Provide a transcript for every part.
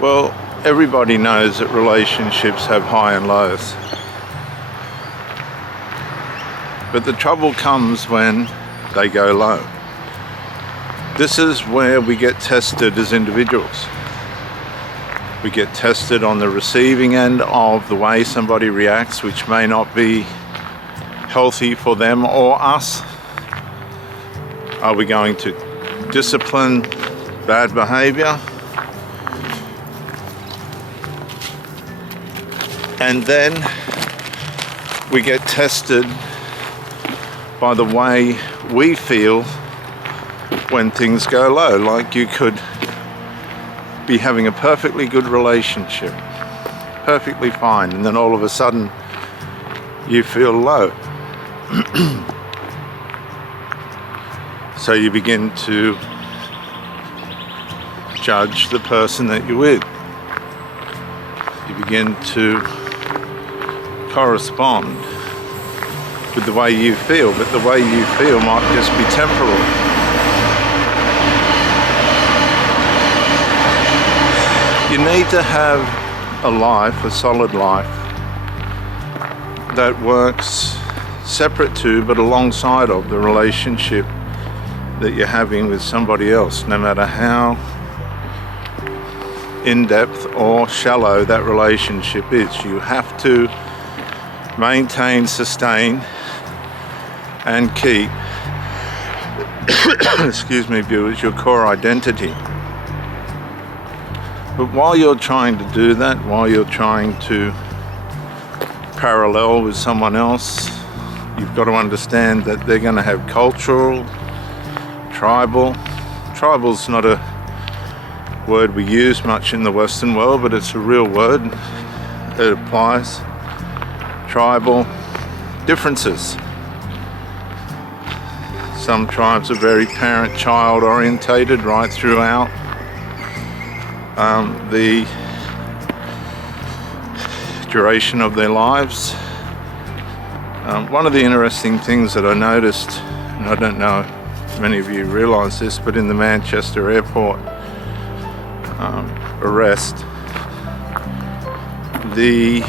Well, everybody knows that relationships have high and lows. But the trouble comes when they go low. This is where we get tested as individuals. We get tested on the receiving end of the way somebody reacts, which may not be healthy for them or us. Are we going to discipline bad behavior? And then we get tested by the way we feel when things go low. Like you could be having a perfectly good relationship, perfectly fine, and then all of a sudden you feel low. So you begin to judge the person that you're with. You begin to correspond with the way you feel, but the way you feel might just be temporal. You need to have a life, a solid life, that works separate to but alongside of the relationship that you're having with somebody else, no matter how in-depth or shallow that relationship is. You have to maintain, sustain, and keep, excuse me, viewers, your core identity. But while you're trying to do that, while you're trying to parallel with someone else, you've got to understand that they're going to have cultural, tribal. Tribal's not a word we use much in the Western world, but it's a real word. It applies. Tribal differences. Some tribes are very parent-child orientated right throughout the duration of their lives. One of the interesting things that I noticed, and I don't know if many of you realise this, but in the Manchester airport arrest, the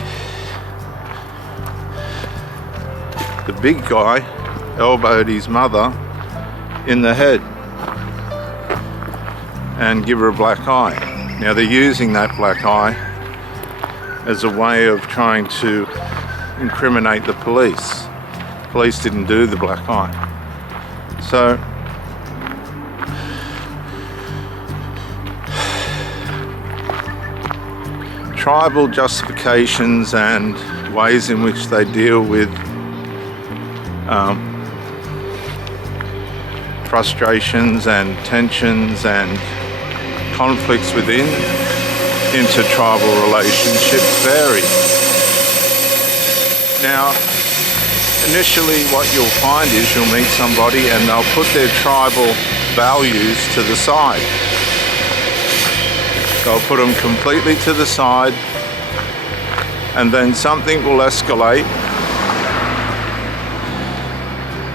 big guy elbowed his mother in the head and give her a black eye. Now they're using that black eye as a way of trying to incriminate the police. Police didn't do the black eye. So tribal justifications and ways in which they deal with frustrations and tensions and conflicts within intertribal relationships vary. Now, initially what you'll find is you'll meet somebody and they'll put their tribal values to the side. They'll put them completely to the side, and then something will escalate.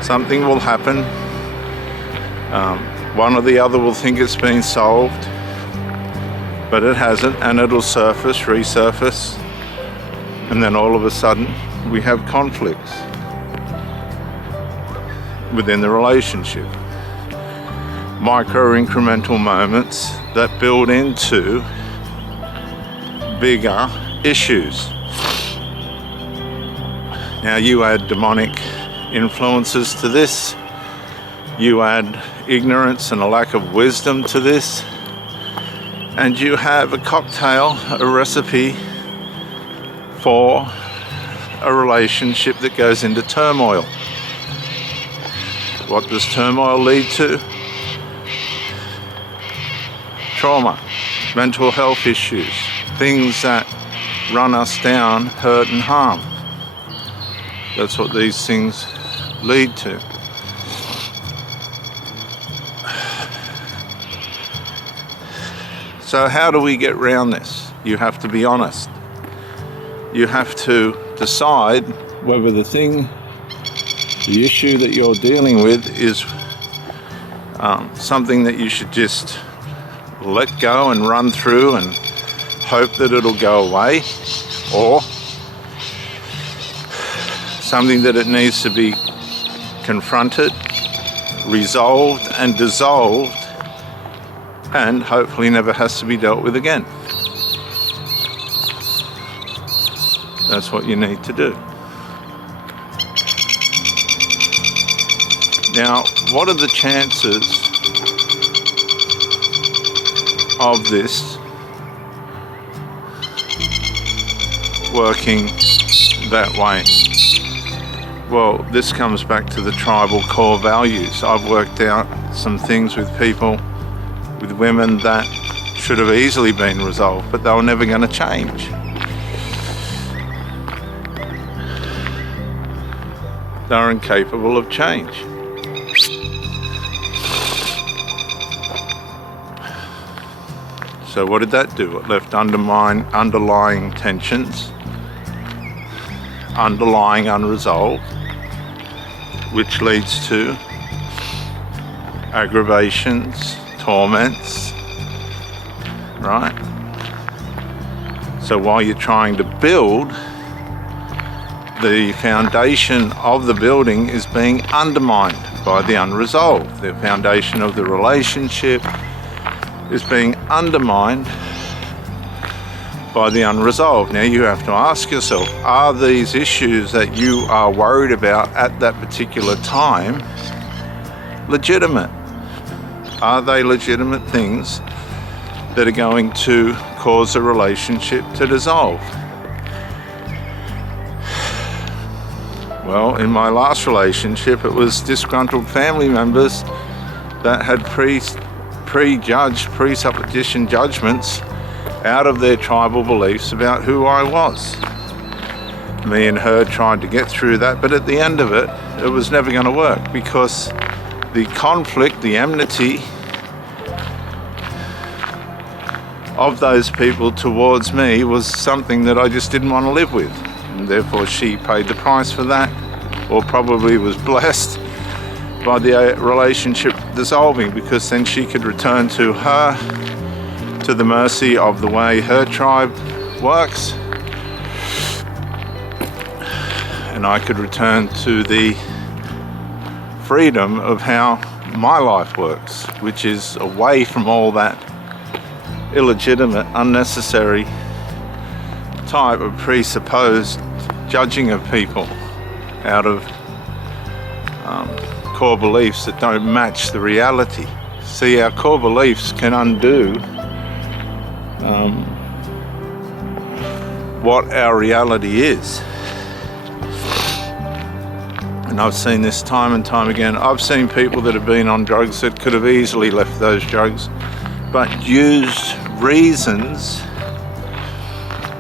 Something will happen. One or the other will think it's been solved, but it hasn't, and it'll resurface, and then all of a sudden we have conflicts within the relationship. Micro incremental moments that build into bigger issues. Now you add demonic influences to this, you add ignorance and a lack of wisdom to this, and you have a cocktail, a recipe for a relationship that goes into turmoil. What does turmoil lead to? Trauma, mental health issues, things that run us down, hurt and harm. That's what these things lead to. So how do we get around this? You have to be honest. You have to decide whether the issue that you're dealing with is something that you should just let go and run through and hope that it'll go away, or something that it needs to be confronted, resolved and dissolved, and hopefully never has to be dealt with again. That's what you need to do. Now, what are the chances of this working that way? Well, this comes back to the tribal core values. I've worked out some things with people, with women, that should have easily been resolved, but they were never going to change. They're incapable of change. So what did that do? It left underlying tensions, underlying unresolved, which leads to aggravations, torments, right? So while you're trying to build, the foundation of the building is being undermined by the unresolved. The foundation of the relationship is being undermined by the unresolved. Now you have to ask yourself, are these issues that you are worried about at that particular time legitimate? Are they legitimate things that are going to cause a relationship to dissolve? Well, in my last relationship, it was disgruntled family members that had presupposition judgments out of their tribal beliefs about who I was. Me and her tried to get through that, but at the end of it, it was never going to work, because the conflict, the enmity of those people towards me was something that I just didn't want to live with. And therefore she paid the price for that, or probably was blessed by the relationship dissolving, because then she could return to the mercy of the way her tribe works, and I could return to the freedom of how my life works, which is away from all that illegitimate, unnecessary type of presupposed judging of people out of core beliefs that don't match the reality. See, our core beliefs can undo what our reality is. And I've seen this time and time again. I've seen people that have been on drugs that could have easily left those drugs, but used reasons,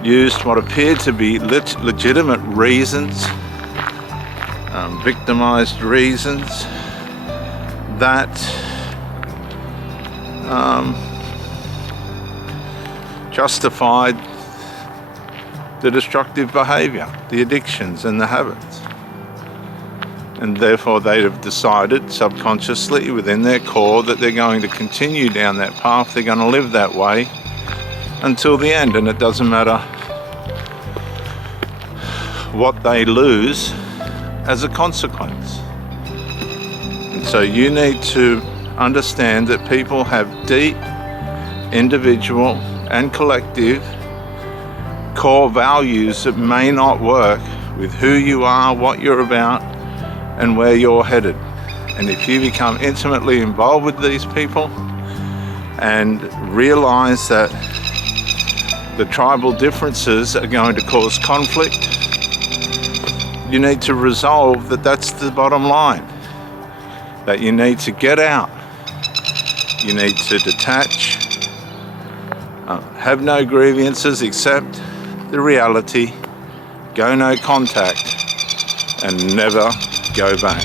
used what appeared to be legitimate reasons, victimized reasons that justified the destructive behavior, the addictions and the habits. And therefore they have decided subconsciously within their core that they're going to continue down that path, they're going to live that way until the end, and it doesn't matter what they lose as a consequence. And so you need to understand that people have deep individual and collective core values that may not work with who you are, what you're about, and where you're headed. And if you become intimately involved with these people and realize that the tribal differences are going to cause conflict, you need to resolve that that's the bottom line, that you need to get out, you need to detach, have no grievances, accept the reality, go no contact, and never go back.